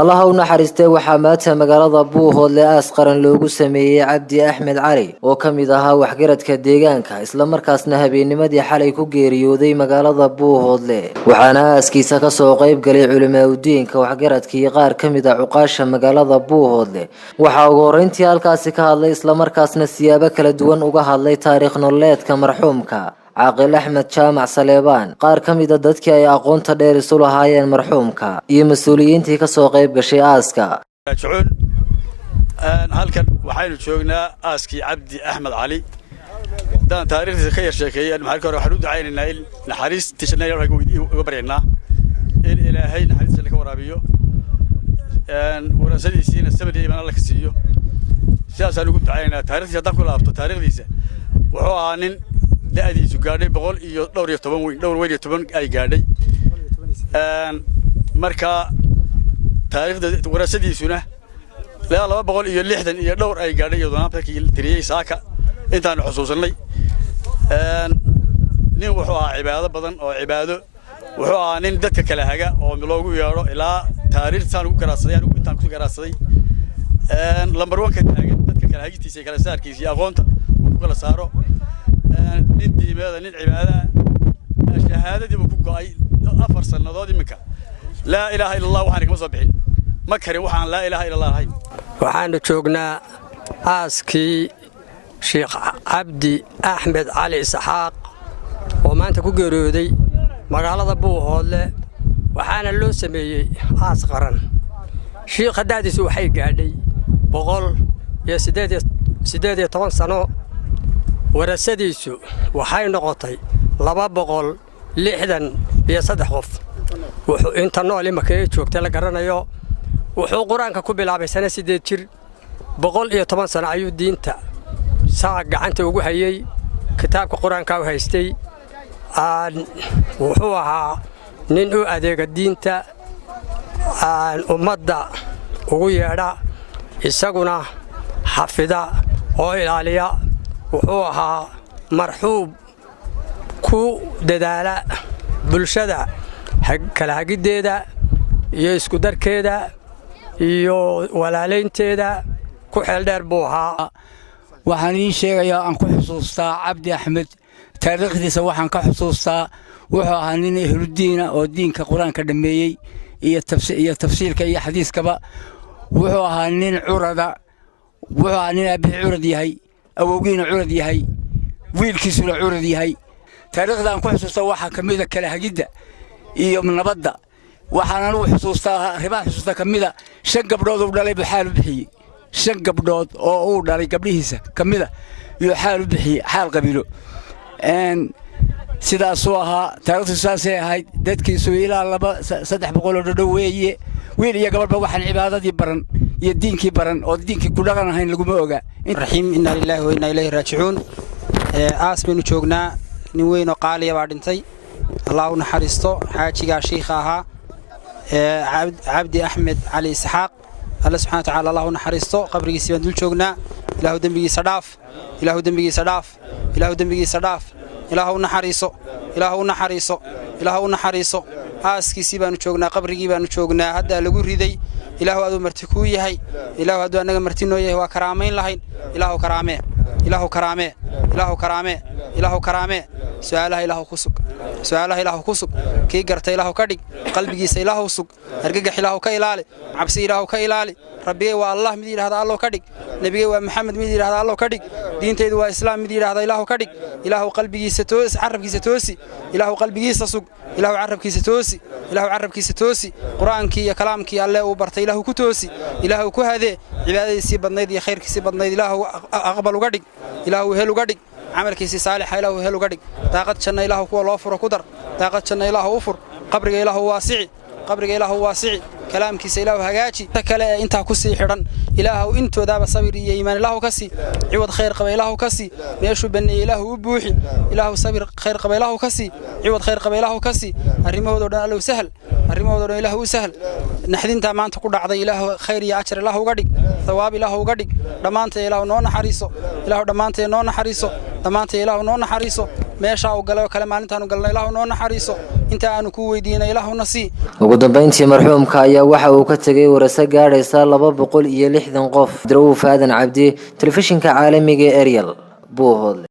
الله u naxariistay waxaa maanta magaalada Buuhoodle aas qaran loogu sameeyay Cabdi Axmed Cali oo kamid ahaa waxgaradka deegaanka isla markaasna habeennimadii xalay ku geeriyooday magaalada Buuhoodle waxaana aaskiisa ka soo qayb galay culimaadudiinka waxgaradka iyo qaar kamid ah cuqaasha magaalada Buuhoodle waxa ugu horeyntii halkaas ka hadlay isla markaasna siyaabo kala duwan uga hadlay taariikh nololeedka marxuumka عاقل أحمد جامع سليبان قار كميدا دادكي أي أقونتا دير سولو هايان مرحومكا iyo mas'uuliyiintii ka soo qayb gashay aaska halkan waxaynu joognaa aaskii Cabdi Axmed Cali daan taariikhdiisa ka yar sheekeeyay markii hore waxaan u ducaynaynaa in naxariistiisa uga baryaynaa in Ilaahay naxariistiisa ka waraabiyo warasadiisina sabir iyo iimaan Allah ka siiyo sidaas aan ugu ducaynaynaa taariikhdiisa hadaan ku laabto taariikhdiisa wuxuu ahaa nin da'diisu gaadhay 112 weyn ay gaadhay marka taariikhda warasadiisuna ilaa 260 iyo dhowr ay gaadhay iyadoo markii tiriyay saaka intaan xusuusanay nin wuxuu ahaa cibaado badan oo cibaado wuxuu ahaa nin dadka kala haga oo loogu yeero ilaa taariikhdan ugu garaadsaday anigu intaan ku garaadsaday lambar 1 ka taagan dadka kala hagistiisa kala saarkiisa iyo aqoonta uu kala saaro nin diimeeda nin cibaada shahaadadii uu ku go'ay 4 sanadood imika la ilaaha illa allah waxaan kama soo bixin ma kari waxaan la ilaaha illa allah ahayn waxaan joognaa aaskii Sheekh Cabdi Axmed Cali Isxaaq oo maanta ku geeriyooday magaalada Buuhoodle waxaana loo sameeyay aas qaran sheekh hadaadiisu waxay gaadhay 118 sano warasadiisu waxay noqotay 263 qof wuxuu inta nool imaka joogtay la garanayo wuxuu quraanka ku bilaabay sana 8 jir 110 sano ayuu diinta saa gacanta ugu hayay kitaabka quraanka uu haystay wuxuu ahaa nin u adeega diinta ummadda ugu yeedha isaguna xafida oo ilaaliya wuxuu ahaa marxuub ku dadaala bulshada kala hagideeda iyo isku darkeeda iyo walaaleynteeda ku xeel dheer buu ahaa waxaan ii sheegayaa aan ku xusuustaa Cabdi Axmed taariikhdiisa waxaan ka xusuustaa wuxuu ahaa nin ehludiina oo diinka quraanka dhameeyay iyo tafsiirka iyo xadiiskaba wuxuu ahaa nin curada wuxuu ahaa nin abi curad yahay awowgiina curad yahay wiilkiisuna curad yahay taariikhdan ku xusuustaa waxa kamida kala hagida iyo nabadda waxaan u xusuustaa ribaan xusuustaa kamida 5 gabdhood oo dhalay xaal u bixiyay 5 gabdhood oo uu dhalay gabdhihiisa kamida iyo xaal u bixiyay xaal qabiilo sidaas oo ahaa taariikhdu saasay ahayd dadkiisu ilaa 300 oo dhaweeye wiil iyo gabadhba waxaan cibaadadii baran iyo diinkii baran oo diinkii ku dhaqan ahayn lagu ma oga raxiim inna lillahi wa inna ilayhi raaji'uun aasbinu joognaa nin weyn oo qaaliya baa dhintay allah u naxariisto xaajiga sheekha ahaa Cabdi Axmed Cali Isxaaq Allah subhanahu wa ta'ala allah u naxariisto qabrigiisa baan dul joognaa ilaahu dambigiisa dhaaf ilaahu dambigiisa dhaaf ilaahu dambigiisa dhaaf ilaahu u naxariiso ilaahu u naxariiso ilaahu u naxariiso aaskiisii baanu joognaa qabrigii baanu joognaa hadda lagu riday ilaahu aad marti ku yahay ilaahu aad anaga marti noo yahay waa karaameyn lahayn ilaahu karaame ilaahu karaame ilaahu karaame ilaahu karaame su'aalaha ilaahu ku sug su'aalaha ilaahu ku sug kii garta ilaahu ka dhig qalbigiisa ilaahu sug argagax ilaahu ka ilaali cabsi ilaahu ka ilaali rabbigay waa allah mid yiraahdo allah ka dhig nabigay waa maxamed mid yiraahdo allah ka dhig diintaydu waa islaam mid yiraahdo ilaahu ka dhig ilaahu qalbigiisa toos carabkiisa toosi ilaahu qalbigiisa sug ilaahu carabkiisa toosi ilaahu carabkiisa toosi quraankii iyo kalaamkii alle uu bartay ilaahu ku toosi ilaahu ku hadee cibaadadiisii badnayd iyo khayrkiisii badnayd ilaahu aqbal uga dhig ilaahu hel uga dhig عملكيسي صالح إلهو هلو قدق طاقت شنا إلهو كوا الله فر كدر طاقت شنا إلهو أفر قبرك إلهو واسعي قبرك إلهو واسعي كلام كيس إلهو هجاجي تكلا أنت كسي حرن إلهو أنت ذا بصبر إيمان إلهو كسي عوض خير قبل إلهو كسي نيشو بني إلهو بوحي إلهو صبر خير قبل إلهو كسي عوض خير قبل إلهو كسي الرمو دون إلهو سهل الرمو دون إلهو سهل نحدين تامان تقول عضي إلهو خير يعشر إلهو قدق ثواب إلهو قدق دمانت إلهو نون حريصو إلهو دمانت نون حريصو دمانت إلهو نون حريصو meesha uu galay oo kale maalintaanu galnay ilaahu noo naxariiso inta aanu ku weydiinay ilaahu nasi ugu dambeyntii marxuumka ayaa waxa uu ka tagay warasa gaadhaysa 260 qof. Drawuf Aadan Cabdi, telefishinka caalamiga ee Ariel, Buuhoodle.